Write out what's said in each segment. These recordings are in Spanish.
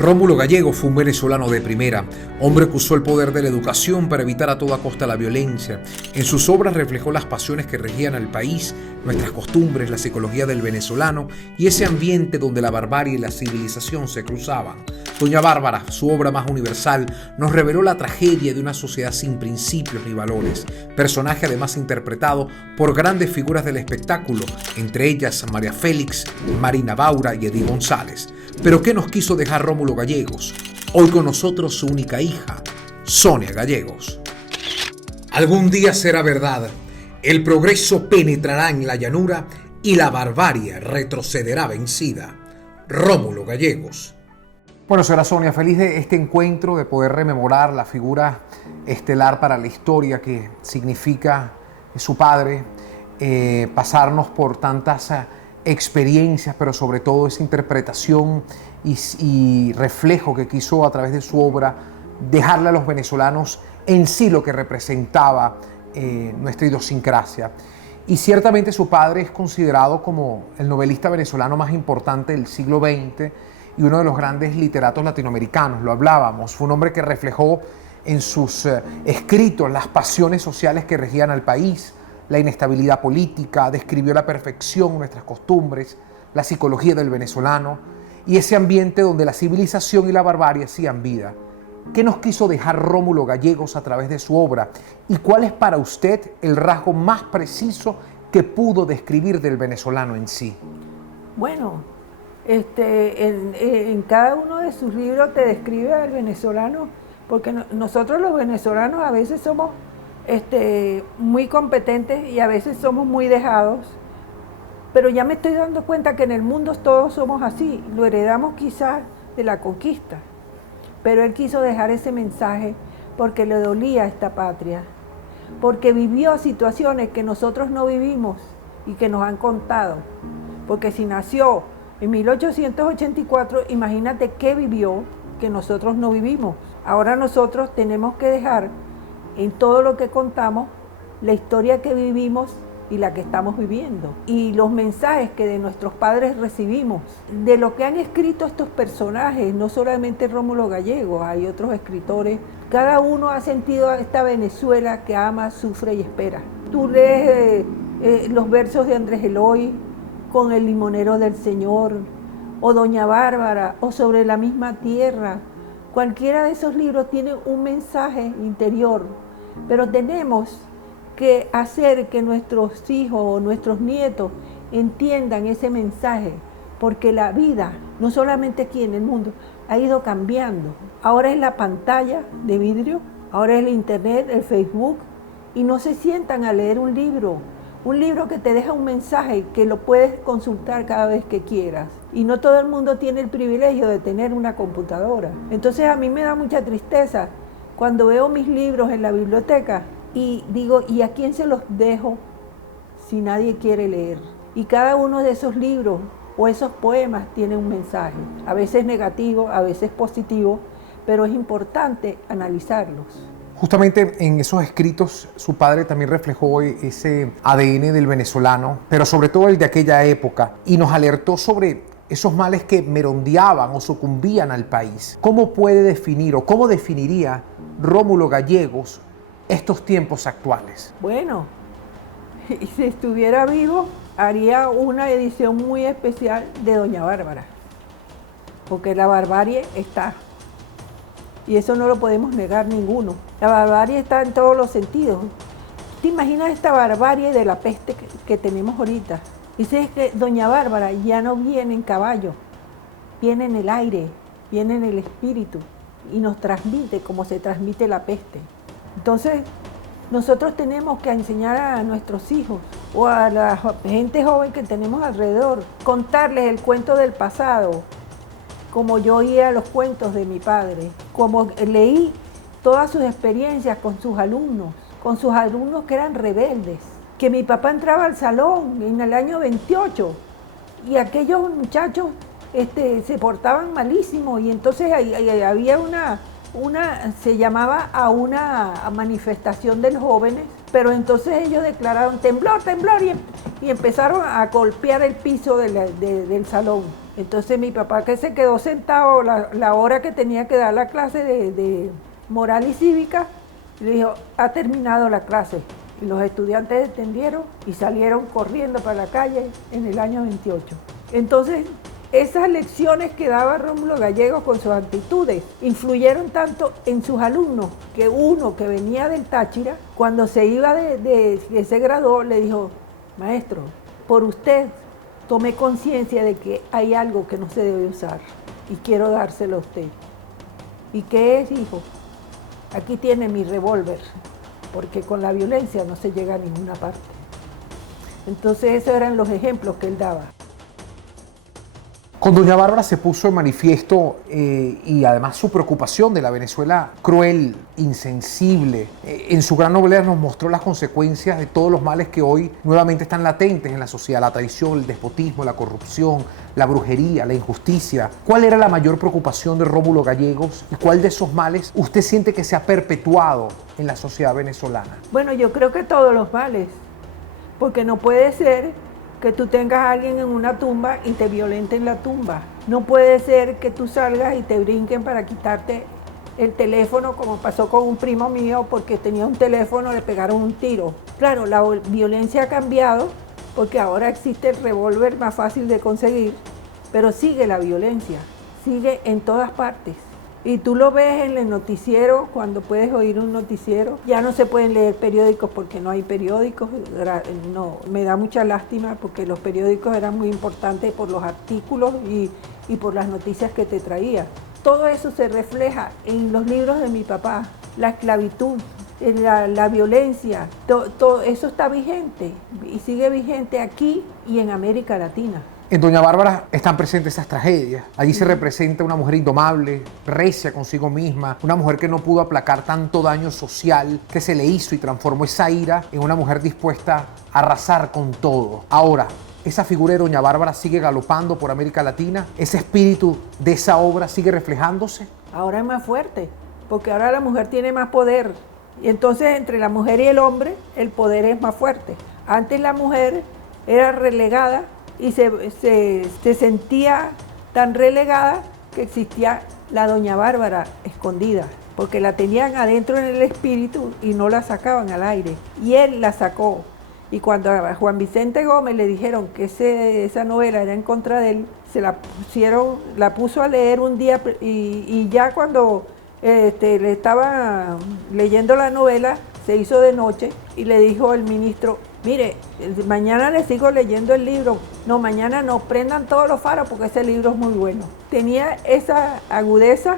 Rómulo Gallegos fue un venezolano de primera, hombre que usó el poder de la educación para evitar a toda costa la violencia. En sus obras reflejó las pasiones que regían al país, nuestras costumbres, la psicología del venezolano y ese ambiente donde la barbarie y la civilización se cruzaban. Doña Bárbara, su obra más universal, nos reveló la tragedia de una sociedad sin principios ni valores. Personaje además interpretado por grandes figuras del espectáculo, entre ellas María Félix, Marina Baura y Eddie González. Pero ¿qué nos quiso dejar Rómulo Gallegos? Hoy con nosotros su única hija, Sonia Gallegos. Algún día será verdad. El progreso penetrará en la llanura y la barbarie retrocederá vencida. Rómulo Gallegos. Bueno, señora Sonia, feliz de este encuentro, de poder rememorar la figura estelar para la historia que significa su padre, pasarnos por tantas experiencias, pero sobre todo esa interpretación y reflejo que quiso a través de su obra dejarle a los venezolanos en sí lo que representaba nuestra idiosincrasia. Y ciertamente su padre es considerado como el novelista venezolano más importante del siglo XX y uno de los grandes literatos latinoamericanos, lo hablábamos. Fue un hombre que reflejó en sus escritos las pasiones sociales que regían al país, la inestabilidad política, describió a la perfección nuestras costumbres, la psicología del venezolano y ese ambiente donde la civilización y la barbarie hacían vida. ¿Qué nos quiso dejar Rómulo Gallegos a través de su obra? ¿Y cuál es para usted el rasgo más preciso que pudo describir del venezolano en sí? Bueno, en cada uno de sus libros te describe al venezolano, porque nosotros los venezolanos a veces somos muy competentes y a veces somos muy dejados, pero ya me estoy dando cuenta que en el mundo todos somos así, lo heredamos quizás de la conquista, pero él quiso dejar ese mensaje porque le dolía a esta patria, porque vivió situaciones que nosotros no vivimos y que nos han contado, porque si nació en 1884, imagínate qué vivió que nosotros no vivimos. Ahora nosotros tenemos que dejar en todo lo que contamos la historia que vivimos y la que estamos viviendo y los mensajes que de nuestros padres recibimos, de lo que han escrito estos personajes, no solamente Rómulo Gallegos, hay otros escritores, cada uno ha sentido esta Venezuela que ama, sufre y espera. Tú lees los versos de Andrés Eloy con El limonero del Señor o Doña Bárbara o Sobre la misma tierra. Cualquiera de esos libros tiene un mensaje interior, pero tenemos que hacer que nuestros hijos o nuestros nietos entiendan ese mensaje, porque la vida, no solamente aquí en el mundo, ha ido cambiando. Ahora es la pantalla de vidrio, ahora es el internet, el Facebook, y no se sientan a leer un libro que te deja un mensaje que lo puedes consultar cada vez que quieras. Y no todo el mundo tiene el privilegio de tener una computadora. Entonces a mí me da mucha tristeza cuando veo mis libros en la biblioteca y digo, ¿y a quién se los dejo si nadie quiere leer? Y cada uno de esos libros o esos poemas tiene un mensaje, a veces negativo, a veces positivo, pero es importante analizarlos. Justamente en esos escritos su padre también reflejó ese ADN del venezolano, pero sobre todo el de aquella época, y nos alertó sobre esos males que merodeaban o sucumbían al país. ¿Cómo puede definir o cómo definiría Rómulo Gallegos estos tiempos actuales? Bueno, si estuviera vivo, haría una edición muy especial de Doña Bárbara, porque la barbarie está. Y eso no lo podemos negar ninguno. La barbarie está en todos los sentidos. ¿Te imaginas esta barbarie de la peste que tenemos ahorita? Dices que Doña Bárbara ya no viene en caballo, viene en el aire, viene en el espíritu y nos transmite como se transmite la peste. Entonces, nosotros tenemos que enseñar a nuestros hijos o a la gente joven que tenemos alrededor, contarles el cuento del pasado, como yo oía los cuentos de mi padre, como leí todas sus experiencias con sus alumnos que eran rebeldes, que mi papá entraba al salón en el año 28 y aquellos muchachos se portaban malísimo y entonces había se llamaba a una manifestación de los jóvenes, pero entonces ellos declararon temblor, temblor y empezaron a golpear el piso del salón. Entonces mi papá, que se quedó sentado la hora que tenía que dar la clase de moral y cívica, le dijo, ha terminado la clase. Y los estudiantes entendieron y salieron corriendo para la calle en el año 28. Entonces, esas lecciones que daba Rómulo Gallegos con sus actitudes influyeron tanto en sus alumnos que uno que venía del Táchira, cuando se iba que se graduó, le dijo, maestro, por usted tomé conciencia de que hay algo que no se debe usar y quiero dárselo a usted. ¿Y qué es, hijo? Aquí tiene mi revólver, porque con la violencia no se llega a ninguna parte. Entonces esos eran los ejemplos que él daba. Con doña Bárbara se puso en manifiesto y además su preocupación de la Venezuela cruel, insensible. En su gran novela nos mostró las consecuencias de todos los males que hoy nuevamente están latentes en la sociedad: la traición, el despotismo, la corrupción, la brujería, la injusticia. ¿Cuál era la mayor preocupación de Rómulo Gallegos y cuál de esos males usted siente que se ha perpetuado en la sociedad venezolana? Bueno, yo creo que todos los males, porque no puede ser que tú tengas a alguien en una tumba y te violenten la tumba. No puede ser que tú salgas y te brinquen para quitarte el teléfono, como pasó con un primo mío, porque tenía un teléfono, le pegaron un tiro. Claro, la violencia ha cambiado, porque ahora existe el revólver más fácil de conseguir, pero sigue la violencia, sigue en todas partes. Y tú lo ves en el noticiero, cuando puedes oír un noticiero. Ya no se pueden leer periódicos porque no hay periódicos. No, me da mucha lástima porque los periódicos eran muy importantes por los artículos y por las noticias que te traía. Todo eso se refleja en los libros de mi papá. La esclavitud, la violencia, todo eso está vigente y sigue vigente aquí y en América Latina. En doña Bárbara están presentes esas tragedias. Allí se representa una mujer indomable, recia consigo misma, una mujer que no pudo aplacar tanto daño social que se le hizo y transformó esa ira en una mujer dispuesta a arrasar con todo. Ahora, esa figura de doña Bárbara sigue galopando por América Latina. Ese espíritu de esa obra sigue reflejándose. Ahora es más fuerte, porque ahora la mujer tiene más poder. Y entonces entre la mujer y el hombre, el poder es más fuerte. Antes la mujer era relegada y se sentía tan relegada que existía la doña Bárbara escondida, porque la tenían adentro en el espíritu y no la sacaban al aire. Y él la sacó. Y cuando a Juan Vicente Gómez le dijeron que esa novela era en contra de él, la puso a leer un día y ya cuando le estaba leyendo la novela, se hizo de noche y le dijo el ministro, mire, mañana le sigo leyendo el libro. No, mañana no, prendan todos los faros porque ese libro es muy bueno. Tenía esa agudeza,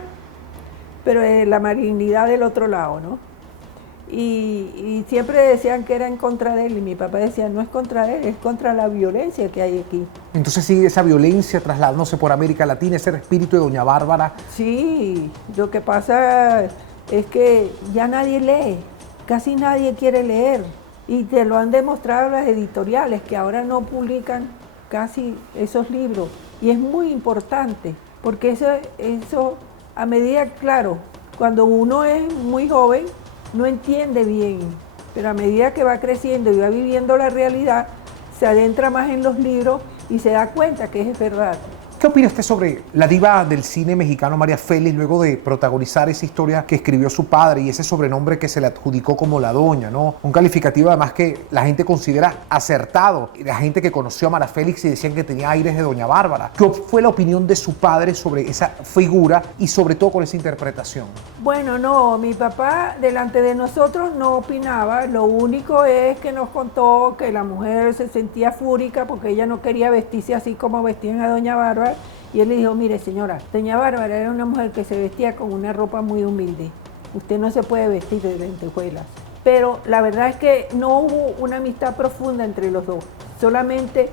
pero la malignidad del otro lado, ¿no? Y siempre decían que era en contra de él, y mi papá decía, no es contra él, es contra la violencia que hay aquí. Entonces sigue esa violencia trasladándose por América Latina, ese espíritu de doña Bárbara. Sí, lo que pasa es que ya nadie lee, casi nadie quiere leer. Y te lo han demostrado las editoriales, que ahora no publican casi esos libros. Y es muy importante, porque eso a medida, claro, cuando uno es muy joven, no entiende bien, pero a medida que va creciendo y va viviendo la realidad, se adentra más en los libros y se da cuenta que es verdad. ¿Qué opina usted sobre la diva del cine mexicano María Félix, luego de protagonizar esa historia que escribió su padre y ese sobrenombre que se le adjudicó como la doña, ¿no? Un calificativo además que la gente considera acertado. La gente que conoció a María Félix y decían que tenía aires de doña Bárbara. ¿Qué fue la opinión de su padre sobre esa figura y sobre todo con esa interpretación? Bueno, no, mi papá delante de nosotros no opinaba. Lo único es que nos contó que la mujer se sentía fúrica porque ella no quería vestirse así como vestían a doña Bárbara. Y él le dijo, mire señora, doña Bárbara era una mujer que se vestía con una ropa muy humilde. Usted no se puede vestir de lentejuelas. Pero la verdad es que no hubo una amistad profunda entre los dos. Solamente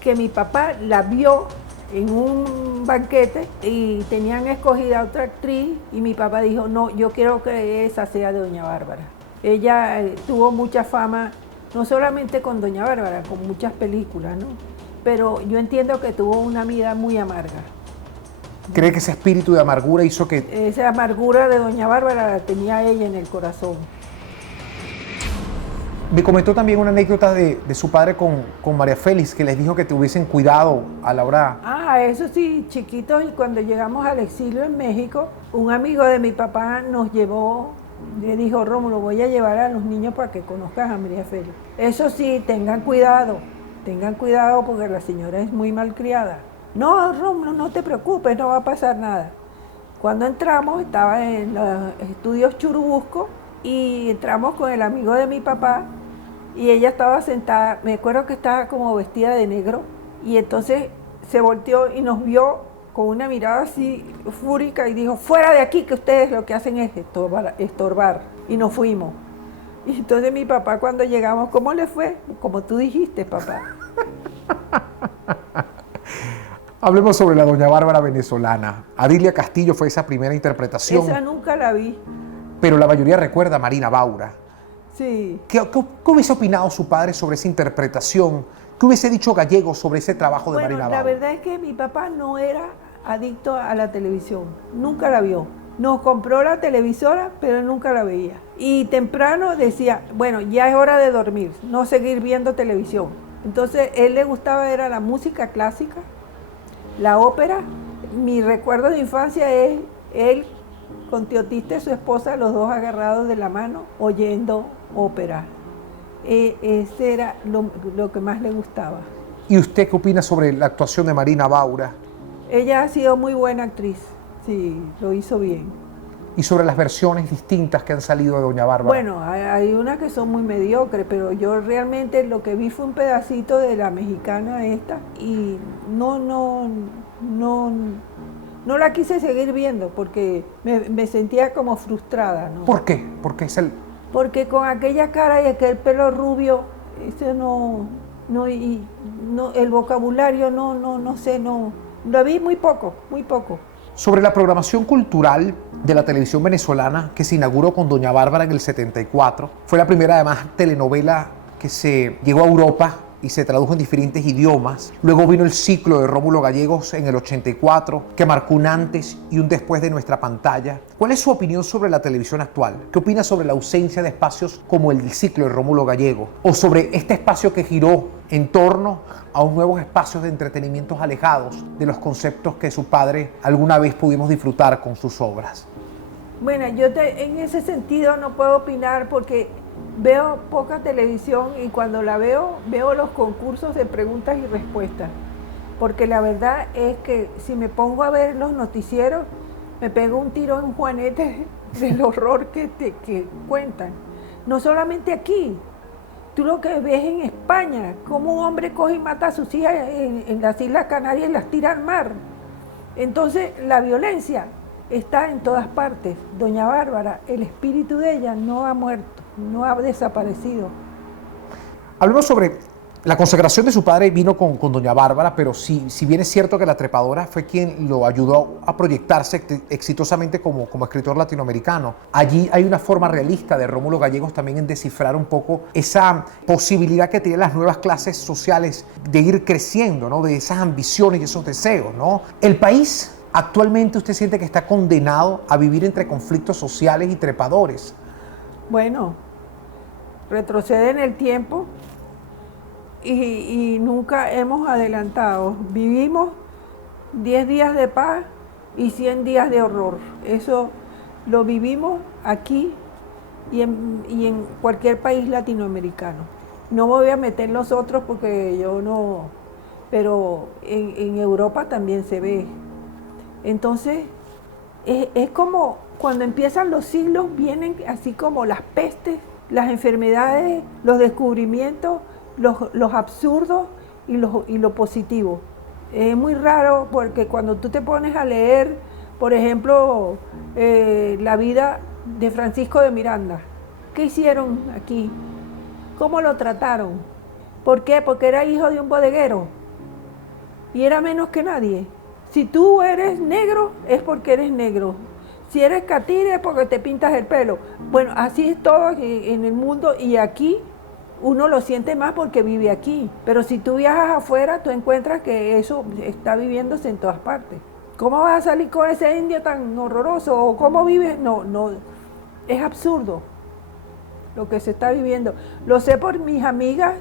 que mi papá la vio en un banquete y tenían escogida a otra actriz y mi papá dijo, no, yo quiero que esa sea doña Bárbara. Ella tuvo mucha fama, no solamente con doña Bárbara, con muchas películas, ¿no? Pero yo entiendo que tuvo una vida muy amarga. ¿Cree que ese espíritu de amargura hizo que...? Esa amargura de doña Bárbara la tenía ella en el corazón. Me comentó también una anécdota de su padre con María Félix, que les dijo que tuviesen cuidado a la hora... eso sí, chiquitos, y cuando llegamos al exilio en México, un amigo de mi papá nos llevó, le dijo, Rómulo, voy a llevar a los niños para que conozcan a María Félix. Eso sí, tengan cuidado porque la señora es muy malcriada. No, Rómulo, no te preocupes, no va a pasar nada. Cuando entramos, estaba en los estudios Churubusco y entramos con el amigo de mi papá y ella estaba sentada, me acuerdo que estaba como vestida de negro y entonces se volteó y nos vio con una mirada así fúrica y dijo, fuera de aquí que ustedes lo que hacen es estorbar. Y nos fuimos. Y entonces mi papá cuando llegamos, ¿cómo le fue? Como tú dijiste, papá. Hablemos sobre la Doña Bárbara venezolana. Adilia Castillo fue esa primera interpretación. Esa nunca la vi. Pero la mayoría recuerda a Marina Baura. Sí. ¿Qué hubiese opinado su padre sobre esa interpretación? ¿Qué hubiese dicho Gallego sobre ese trabajo de Marina Baura? La verdad es que mi papá no era adicto a la televisión. Nunca la vio. Nos compró la televisora, pero nunca la veía. Y temprano decía, bueno, ya es hora de dormir, no seguir viendo televisión. Entonces, él le gustaba era la música clásica, la ópera. Mi recuerdo de infancia es él con Tío Tiste, su esposa, los dos agarrados de la mano, oyendo ópera. Ese era lo que más le gustaba. ¿Y usted qué opina sobre la actuación de Marina Baura? Ella ha sido muy buena actriz, sí, lo hizo bien. ¿Y sobre las versiones distintas que han salido de Doña Bárbara? Bueno, hay unas que son muy mediocres, pero yo realmente lo que vi fue un pedacito de la mexicana esta y no la quise seguir viendo porque me sentía como frustrada, ¿no? ¿Por qué? Porque Porque con aquella cara y aquel pelo rubio, el vocabulario no sé, lo vi muy poco. Sobre la programación cultural de la televisión venezolana que se inauguró con Doña Bárbara en el 74, fue la primera además telenovela que se llegó a Europa y se tradujo en diferentes idiomas. Luego vino el ciclo de Rómulo Gallegos en el 84, que marcó un antes y un después de nuestra pantalla. ¿Cuál es su opinión sobre la televisión actual? ¿Qué opina sobre la ausencia de espacios como el ciclo de Rómulo Gallegos? ¿O sobre este espacio que giró en torno a unos nuevos espacios de entretenimientos alejados de los conceptos que su padre alguna vez pudimos disfrutar con sus obras? Bueno, en ese sentido no puedo opinar porque veo poca televisión y cuando la veo los concursos de preguntas y respuestas. Porque la verdad es que si me pongo a ver los noticieros, me pego un tiro en Juanete del horror que cuentan. No solamente aquí, tú lo que ves en España, cómo un hombre coge y mata a sus hijas en las Islas Canarias y las tira al mar. Entonces la violencia está en todas partes. Doña Bárbara, el espíritu de ella no ha muerto, no ha desaparecido. Hablemos sobre la consagración de su padre, vino con Doña Bárbara, pero si bien es cierto que La Trepadora fue quien lo ayudó a proyectarse exitosamente como escritor latinoamericano, allí hay una forma realista de Rómulo Gallegos también en descifrar un poco esa posibilidad que tienen las nuevas clases sociales de ir creciendo, ¿no? De esas ambiciones y esos deseos, ¿no? El país actualmente, ¿usted siente que está condenado a vivir entre conflictos sociales y trepadores? Bueno, retrocede en el tiempo y nunca hemos adelantado. Vivimos 10 días de paz y 100 días de horror. Eso lo vivimos aquí y en cualquier país latinoamericano. No me voy a meter los otros porque yo no, pero en Europa también se ve. Entonces, es como cuando empiezan los siglos, vienen así como las pestes, las enfermedades, los descubrimientos, los absurdos y lo positivo. Es muy raro porque cuando tú te pones a leer, por ejemplo, la vida de Francisco de Miranda, ¿qué hicieron aquí? ¿Cómo lo trataron? ¿Por qué? Porque era hijo de un bodeguero y era menos que nadie. Si tú eres negro, es porque eres negro. Si eres catire, es porque te pintas el pelo. Bueno, así es todo en el mundo y aquí uno lo siente más porque vive aquí. Pero si tú viajas afuera, tú encuentras que eso está viviéndose en todas partes. ¿Cómo vas a salir con ese indio tan horroroso? ¿O cómo vives? No, es absurdo lo que se está viviendo. Lo sé por mis amigas,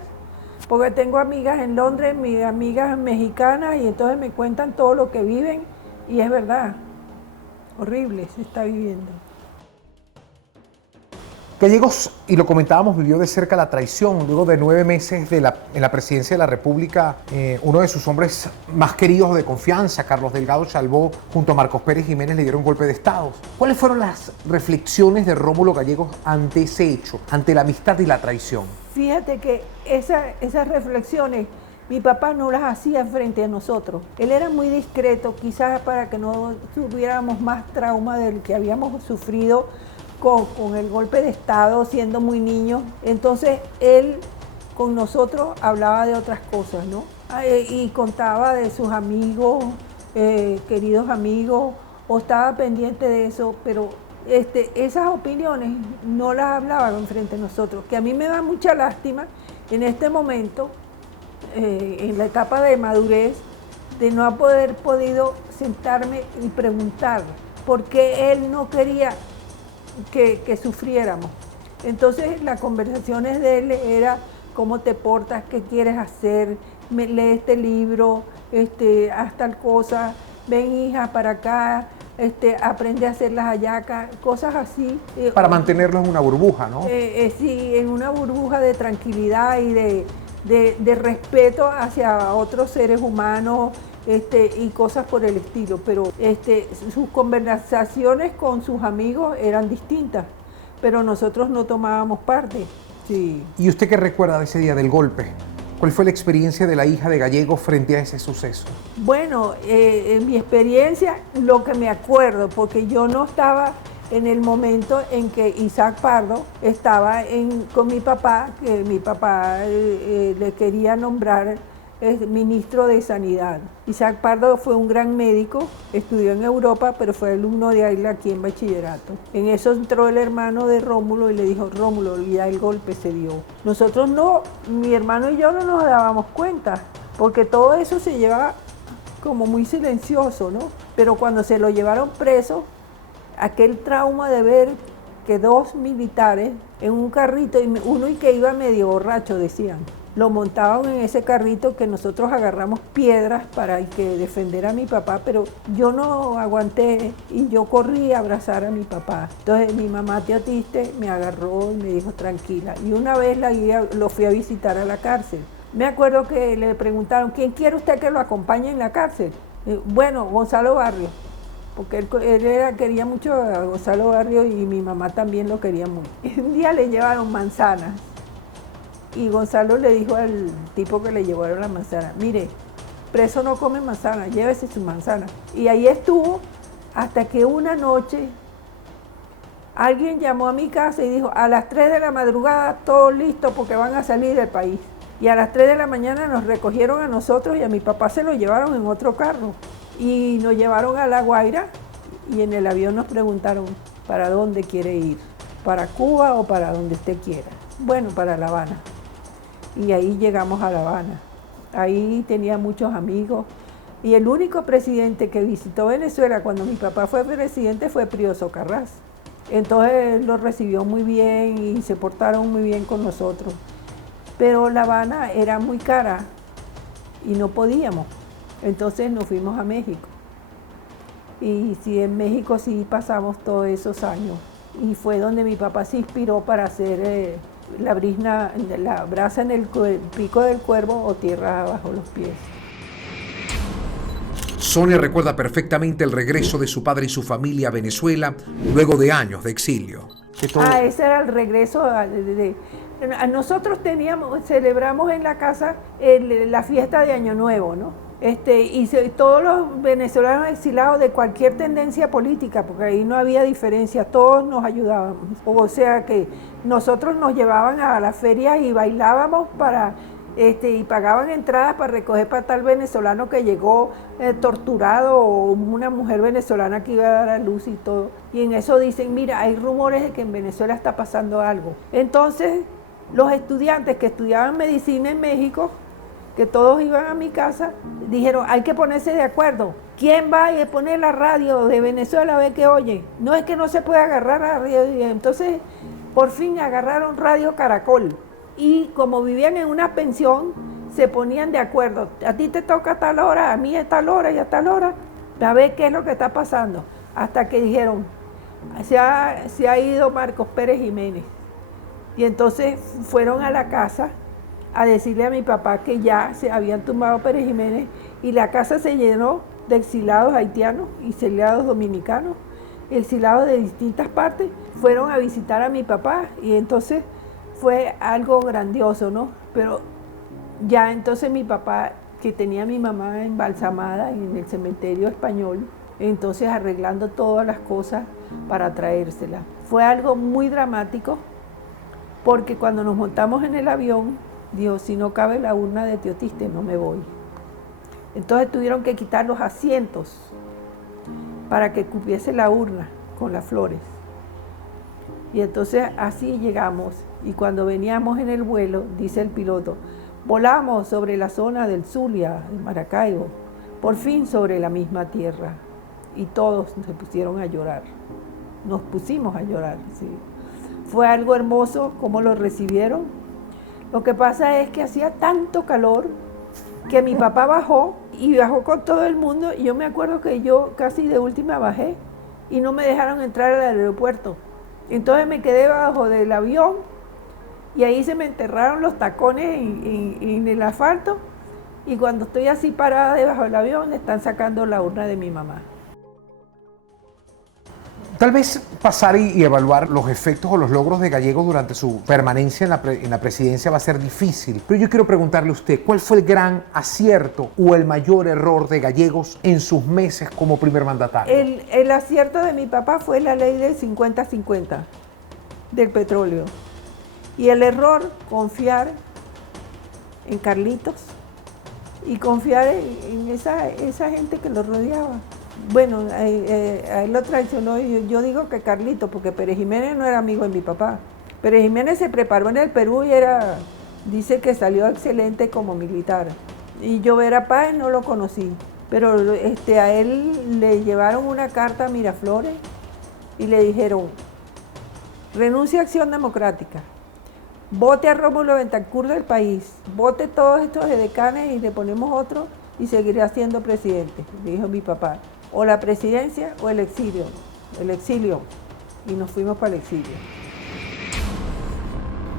porque tengo amigas en Londres, mis amigas mexicanas, y entonces me cuentan todo lo que viven, y es verdad, horrible se está viviendo. Gallegos, y lo comentábamos, vivió de cerca la traición. Luego de 9 meses en la presidencia de la República, uno de sus hombres más queridos de confianza, Carlos Delgado Chalbaud, junto a Marcos Pérez Jiménez, le dieron golpe de Estado. ¿Cuáles fueron las reflexiones de Rómulo Gallegos ante ese hecho, ante la amistad y la traición? Fíjate que esas reflexiones mi papá no las hacía frente a nosotros. Él era muy discreto, quizás para que no tuviéramos más trauma del que habíamos sufrido con el golpe de Estado siendo muy niño. Entonces él con nosotros hablaba de otras cosas, ¿no? Y contaba de sus amigos, queridos amigos, o estaba pendiente de eso, pero esas opiniones no las hablaba frente a nosotros, que a mí me da mucha lástima en este momento, en la etapa de madurez, de no haber podido sentarme y preguntar por qué él no quería que sufriéramos. Entonces las conversaciones de él era cómo te portas, qué quieres hacer, lee este libro, haz tal cosa, ven hija para acá, aprende a hacer las hallacas, cosas así. Para mantenerlo en una burbuja, ¿no? Sí, en una burbuja de tranquilidad y de respeto hacia otros seres humanos, y cosas por el estilo, pero sus conversaciones con sus amigos eran distintas, pero nosotros no tomábamos parte. Sí. ¿Y usted qué recuerda de ese día del golpe? ¿Cuál fue la experiencia de la hija de Gallegos frente a ese suceso? Bueno, en mi experiencia, lo que me acuerdo, porque yo no estaba en el momento en que Isaac Pardo estaba con mi papá, que mi papá le quería nombrar ministro de Sanidad. Isaac Pardo fue un gran médico, estudió en Europa, pero fue alumno de él aquí en bachillerato. En eso entró el hermano de Rómulo y le dijo: Rómulo, ya el golpe se dio. Nosotros no, mi hermano y yo no nos dábamos cuenta, porque todo eso se llevaba como muy silencioso, ¿no? Pero cuando se lo llevaron preso, aquel trauma de ver que 2 militares en un carrito, uno y que iba medio borracho, decían, lo montaban en ese carrito, que nosotros agarramos piedras para que defender a mi papá, pero yo no aguanté y yo corrí a abrazar a mi papá. Entonces mi mamá Teotiste me agarró y me dijo: tranquila. Y una vez lo fui a visitar a la cárcel. Me acuerdo que le preguntaron: ¿quién quiere usted que lo acompañe en la cárcel? Bueno, Gonzalo Barrios, porque él quería mucho a Gonzalo Barrios y mi mamá también lo quería mucho. Y un día le llevaron manzanas. Y Gonzalo le dijo al tipo que le llevaron la manzana: mire, preso no come manzana, llévese su manzana. Y ahí estuvo hasta que una noche alguien llamó a mi casa y dijo: a las 3 de la madrugada todo listo porque van a salir del país. Y a las 3 de la mañana nos recogieron a nosotros y a mi papá se lo llevaron en otro carro. Y nos llevaron a La Guaira y en el avión nos preguntaron: ¿para dónde quiere ir? ¿Para Cuba o para donde usted quiera? Bueno, para La Habana. Y ahí llegamos a La Habana. Ahí tenía muchos amigos. Y el único presidente que visitó Venezuela cuando mi papá fue presidente fue Pío Socarrás. Entonces lo recibió muy bien y se portaron muy bien con nosotros. Pero La Habana era muy cara y no podíamos. Entonces nos fuimos a México. Y sí, en México sí pasamos todos esos años. Y fue donde mi papá se inspiró para hacer la brasa en el pico del cuervo o tierra bajo los pies. Sonia recuerda perfectamente el regreso de su padre y su familia a Venezuela luego de años de exilio. Ese era el regreso. Nosotros celebramos en la casa la fiesta de Año Nuevo, ¿no? Todos los venezolanos exilados de cualquier tendencia política, porque ahí no había diferencia, todos nos ayudábamos. O sea que nosotros nos llevaban a la feria y bailábamos y pagaban entradas para recoger para tal venezolano que llegó torturado, o una mujer venezolana que iba a dar a luz y todo. Y en eso dicen: mira, hay rumores de que en Venezuela está pasando algo. Entonces, los estudiantes que estudiaban medicina en México, que todos iban a mi casa, dijeron: hay que ponerse de acuerdo. ¿Quién va a poner la radio de Venezuela a ver qué oye? No, es que no se puede agarrar la radio. Entonces, por fin agarraron Radio Caracol. y como vivían en una pensión, se ponían de acuerdo. A ti te toca a tal hora, a mí a tal hora y a tal hora, a ver qué es lo que está pasando. Hasta que dijeron, se ha ido Marcos Pérez Jiménez. Y entonces fueron a la casa a decirle a mi papá que ya se habían tumbado Pérez Jiménez y la casa se llenó de exilados haitianos y exiliados dominicanos, exilados de distintas partes. Fueron a visitar a mi papá y entonces fue algo grandioso, ¿no? Pero ya entonces mi papá, que tenía a mi mamá embalsamada en el cementerio español, entonces arreglando todas las cosas para traérsela. Fue algo muy dramático porque cuando nos montamos en el avión, dijo, si no cabe la urna de Teotiste, no me voy. Entonces tuvieron que quitar los asientos para que cupiese la urna con las flores. Y entonces así llegamos. Y cuando veníamos en el vuelo, dice el piloto, volamos sobre la zona del Zulia, de Maracaibo, por fin sobre la misma tierra. Y todos se pusieron a llorar. Nos pusimos a llorar, sí. Fue algo hermoso cómo lo recibieron. Lo que pasa es que hacía tanto calor que mi papá bajó y bajó con todo el mundo. Y yo me acuerdo que yo casi de última bajé y no me dejaron entrar al aeropuerto. Entonces me quedé bajo del avión y ahí se me enterraron los tacones en el asfalto. Y cuando estoy así parada debajo del avión, están sacando la urna de mi mamá. Tal vez pasar y evaluar los efectos o los logros de Gallegos durante su permanencia en la presidencia va a ser difícil, pero yo quiero preguntarle a usted, ¿cuál fue el gran acierto o el mayor error de Gallegos en sus meses como primer mandatario? El acierto de mi papá fue la ley del 50-50 del petróleo. Y el error, confiar en Carlitos y confiar en esa gente que lo rodeaba. Bueno, a él lo traicionó, yo digo que Carlitos, porque Pérez Jiménez no era amigo de mi papá. Pérez Jiménez se preparó en el Perú y dice que salió excelente como militar. Y Llovera Páez no lo conocí, pero a él le llevaron una carta a Miraflores y le dijeron, renuncia a Acción Democrática, vote a Rómulo Betancourt del país, vote todos estos edecanes y le ponemos otro y seguirá siendo presidente, dijo mi papá. O la presidencia o el exilio. Y nos fuimos para el exilio.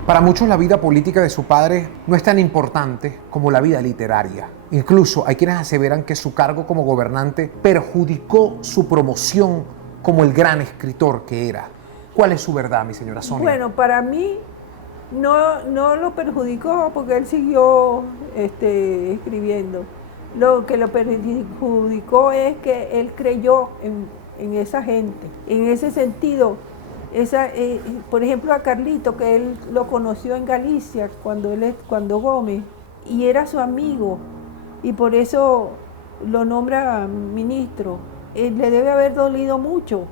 Para muchos la vida política de su padre no es tan importante como la vida literaria. Incluso hay quienes aseveran que su cargo como gobernante perjudicó su promoción como el gran escritor que era. ¿Cuál es su verdad, mi señora Sonia? Bueno, para mí no lo perjudicó porque él siguió escribiendo. Lo que lo perjudicó es que él creyó en esa gente. En ese sentido, por ejemplo a Carlito, que él lo conoció en Galicia cuando Gómez, y era su amigo, y por eso lo nombra ministro. Le debe haber dolido mucho,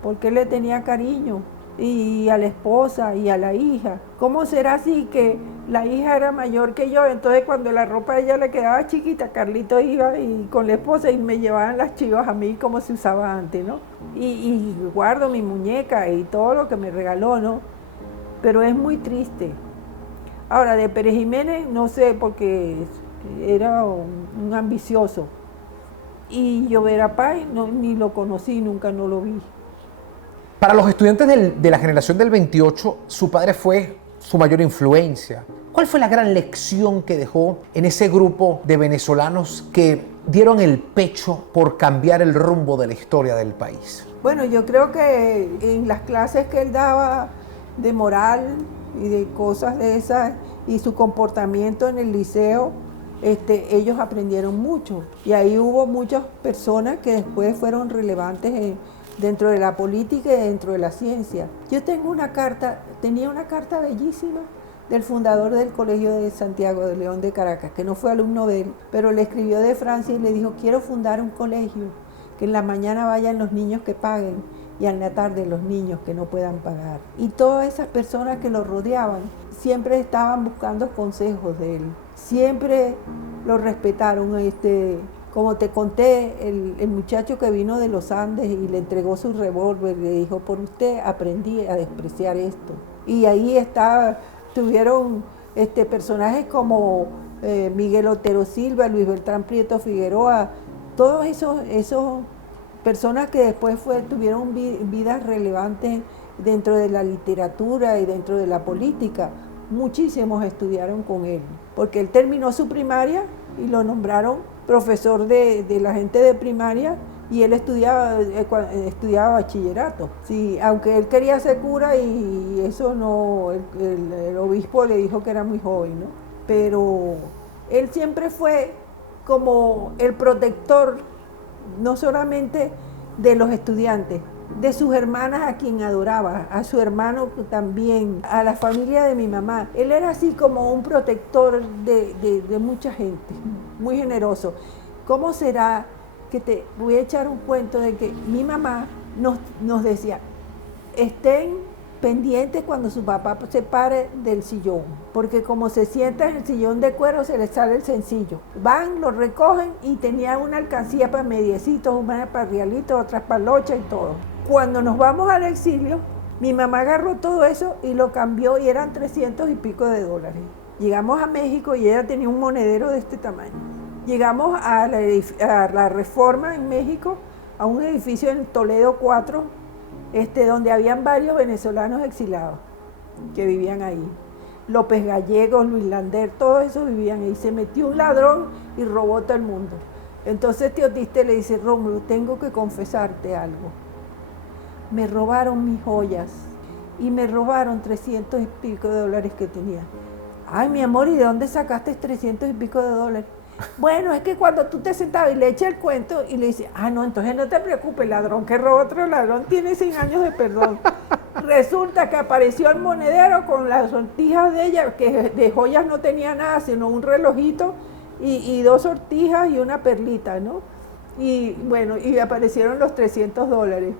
porque él le tenía cariño, y a la esposa y a la hija. ¿Cómo será así que la hija era mayor que yo? Entonces cuando la ropa a ella le quedaba chiquita, Carlito iba y con la esposa y me llevaban las chivas a mí como se usaba antes, ¿no? Y guardo mi muñeca y todo lo que me regaló, ¿no? Pero es muy triste. Ahora, de Pérez Jiménez, no sé, porque era un ambicioso. Y Llovera Páez, ni lo conocí, nunca no lo vi. Para los estudiantes de la generación del 28, su padre fue su mayor influencia. ¿Cuál fue la gran lección que dejó en ese grupo de venezolanos que dieron el pecho por cambiar el rumbo de la historia del país? Bueno, yo creo que en las clases que él daba de moral y de cosas de esas y su comportamiento en el liceo, ellos aprendieron mucho. Y ahí hubo muchas personas que después fueron relevantes dentro de la política y dentro de la ciencia. Yo tenía una carta bellísima del fundador del Colegio de Santiago de León de Caracas, que no fue alumno de él, pero le escribió de Francia y le dijo, quiero fundar un colegio, que en la mañana vayan los niños que paguen y en la tarde los niños que no puedan pagar. Y todas esas personas que lo rodeaban siempre estaban buscando consejos de él, siempre lo respetaron. Como te conté, el muchacho que vino de los Andes y le entregó su revólver, le dijo, por usted aprendí a despreciar esto. Y ahí tuvieron personajes como Miguel Otero Silva, Luis Beltrán Prieto Figueroa, todos esos personas que después tuvieron vidas relevantes dentro de la literatura y dentro de la política. Muchísimos estudiaron con él, porque él terminó su primaria y lo nombraron profesor de la gente de primaria, y él estudiaba bachillerato. Sí, aunque él quería ser cura y eso no, el obispo le dijo que era muy joven, ¿no? Pero él siempre fue como el protector, no solamente de los estudiantes, de sus hermanas, a quien adoraba, a su hermano también, a la familia de mi mamá. Él era así como un protector de mucha gente, muy generoso. ¿Cómo será que te voy a echar un cuento de que mi mamá nos decía, estén pendientes cuando su papá se pare del sillón, porque como se sienta en el sillón de cuero se le sale el sencillo? Van, lo recogen, y tenía una alcancía para mediecitos, una para realitos, otras para locha y todo. Cuando nos vamos al exilio, mi mamá agarró todo eso y lo cambió, y eran 300 y pico de dólares. Llegamos a México y ella tenía un monedero de este tamaño. Llegamos a la Reforma en México, a un edificio en Toledo 4, donde habían varios venezolanos exilados que vivían ahí. López Gallegos, Luis Lander, todos esos vivían ahí. Se metió un ladrón y robó todo el mundo. Entonces Teotiste le dice, Rómulo, tengo que confesarte algo. Me robaron mis joyas y me robaron 300 y pico de dólares que tenía. Ay, mi amor, ¿y de dónde sacaste 300 y pico de dólares? Bueno, es que cuando tú te sentabas y le echa el cuento y le dice, no, entonces no te preocupes, el ladrón que robó otro ladrón tiene 100 años de perdón. Resulta que apareció el monedero con las sortijas de ella, que de joyas no tenía nada, sino un relojito y 2 sortijas y una perlita, ¿no? Y bueno, y aparecieron los 300 dólares,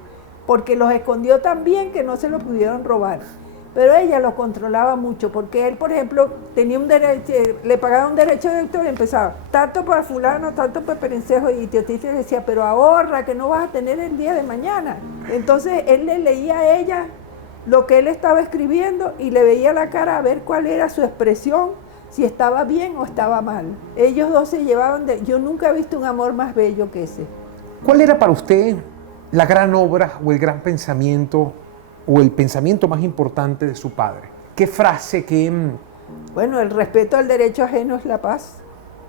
porque los escondió tan bien que no se lo pudieron robar. Pero ella lo controlaba mucho, porque él, por ejemplo, tenía un derecho, le pagaba un derecho de autor y empezaba, tanto para fulano, tanto para Perencejo, y Teotiste le decía, pero ahorra, que no vas a tener el día de mañana. Entonces él le leía a ella lo que él estaba escribiendo y le veía la cara a ver cuál era su expresión, si estaba bien o estaba mal. Ellos dos se llevaban yo nunca he visto un amor más bello que ese. ¿Cuál era para usted la gran obra o el gran pensamiento o el pensamiento más importante de su padre? ¿Qué frase, Bueno, el respeto al derecho ajeno es la paz.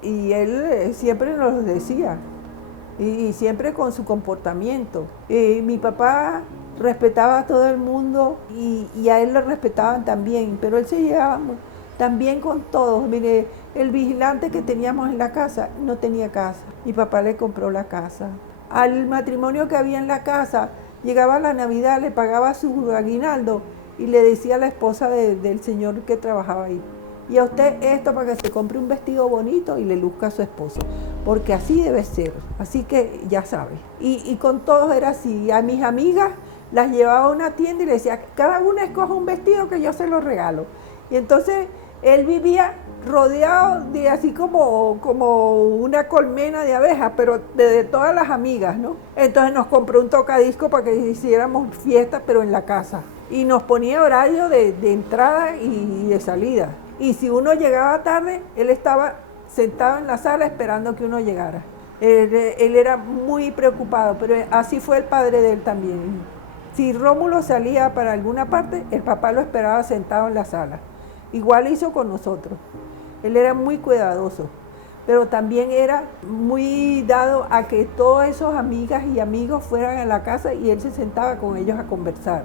Y él siempre nos lo decía, y siempre con su comportamiento. Mi papá respetaba a todo el mundo y a él lo respetaban también, pero él se llevaba también con todos. Mire, el vigilante que teníamos en la casa no tenía casa. Mi papá le compró la casa. Al matrimonio que había en la casa, llegaba la Navidad, le pagaba su aguinaldo y le decía a la esposa del señor que trabajaba ahí, y a usted esto para que se compre un vestido bonito y le luzca a su esposo, porque así debe ser, así que ya sabe. Y con todos era así. Y a mis amigas las llevaba a una tienda y le decía, cada una escoja un vestido que yo se lo regalo. Y entonces él vivía rodeado de así como una colmena de abejas, pero de todas las amigas, ¿no? Entonces nos compró un tocadisco para que hiciéramos fiesta, pero en la casa. Y nos ponía horario de entrada y de salida. Y si uno llegaba tarde, él estaba sentado en la sala esperando que uno llegara. Él era muy preocupado, pero así fue el padre de él también. Si Rómulo salía para alguna parte, el papá lo esperaba sentado en la sala. Igual hizo con nosotros. Él era muy cuidadoso, pero también era muy dado a que todas esas amigas y amigos fueran a la casa y él se sentaba con ellos a conversar.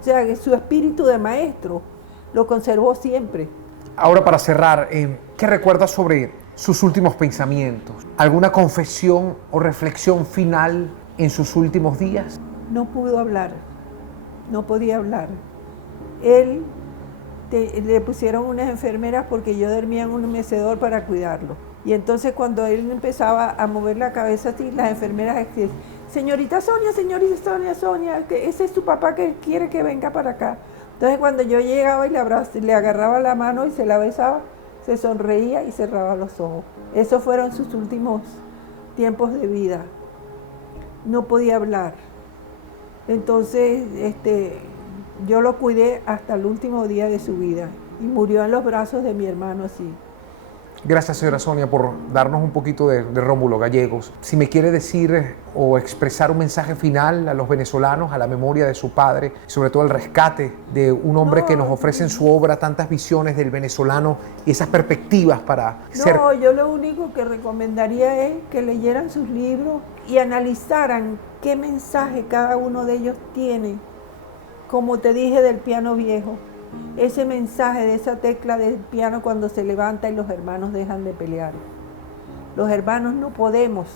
O sea, que su espíritu de maestro lo conservó siempre. Ahora, para cerrar, ¿qué recuerda sobre sus últimos pensamientos? ¿Alguna confesión o reflexión final en sus últimos días? No pudo hablar, no podía hablar. Él le pusieron unas enfermeras porque yo dormía en un mecedor para cuidarlo. Y entonces cuando él empezaba a mover la cabeza así, las enfermeras decían, señorita Sonia, que ese es tu papá que quiere que venga para acá. Entonces cuando yo llegaba y le agarraba la mano y se la besaba, se sonreía y cerraba los ojos. Esos fueron sus últimos tiempos de vida. No podía hablar. Entonces, yo lo cuidé hasta el último día de su vida y murió en los brazos de mi hermano así. Gracias, señora Sonia, por darnos un poquito de Rómulo Gallegos. Si me quiere decir o expresar un mensaje final a los venezolanos, a la memoria de su padre, sobre todo el rescate de un hombre que nos ofrece en su obra tantas visiones del venezolano y esas perspectivas para ser... No, yo lo único que recomendaría es que leyeran sus libros y analizaran qué mensaje cada uno de ellos tiene. Como te dije del piano viejo, ese mensaje de esa tecla del piano cuando se levanta y los hermanos dejan de pelear. Los hermanos no podemos,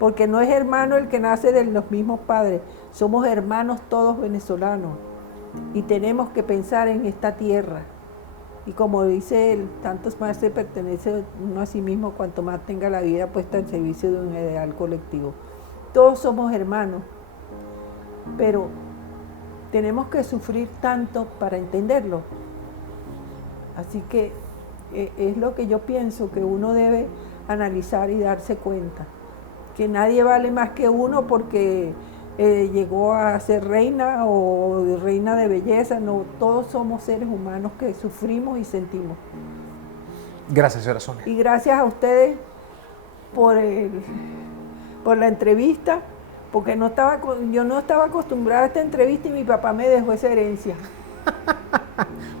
porque no es hermano el que nace de los mismos padres, somos hermanos todos venezolanos y tenemos que pensar en esta tierra. Y como dice él, tanto más se pertenece uno a sí mismo cuanto más tenga la vida puesta al servicio de un ideal colectivo. Todos somos hermanos, pero tenemos que sufrir tanto para entenderlo. Así que es lo que yo pienso, que uno debe analizar y darse cuenta. Que nadie vale más que uno porque llegó a ser reina o reina de belleza. No, todos somos seres humanos que sufrimos y sentimos. Gracias, señora Sonia. Y gracias a ustedes por la entrevista. Porque yo no estaba acostumbrada a esta entrevista y mi papá me dejó esa herencia.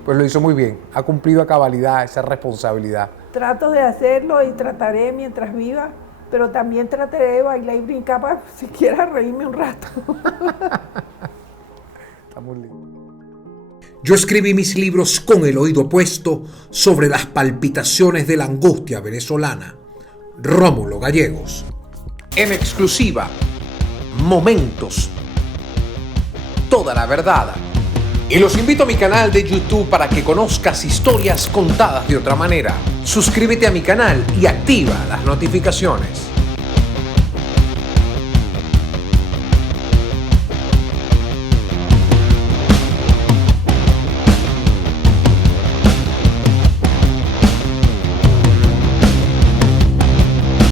Pues lo hizo muy bien, ha cumplido a cabalidad esa responsabilidad. Trato de hacerlo y trataré mientras viva, pero también trataré de bailar y brincar para siquiera reírme un rato. Está muy lindo. Yo escribí mis libros con el oído puesto sobre las palpitaciones de la angustia venezolana. Rómulo Gallegos. En exclusiva. Momentos, toda la verdad. Y los invito a mi canal de YouTube para que conozcas historias contadas de otra manera. Suscríbete a mi canal y activa las notificaciones.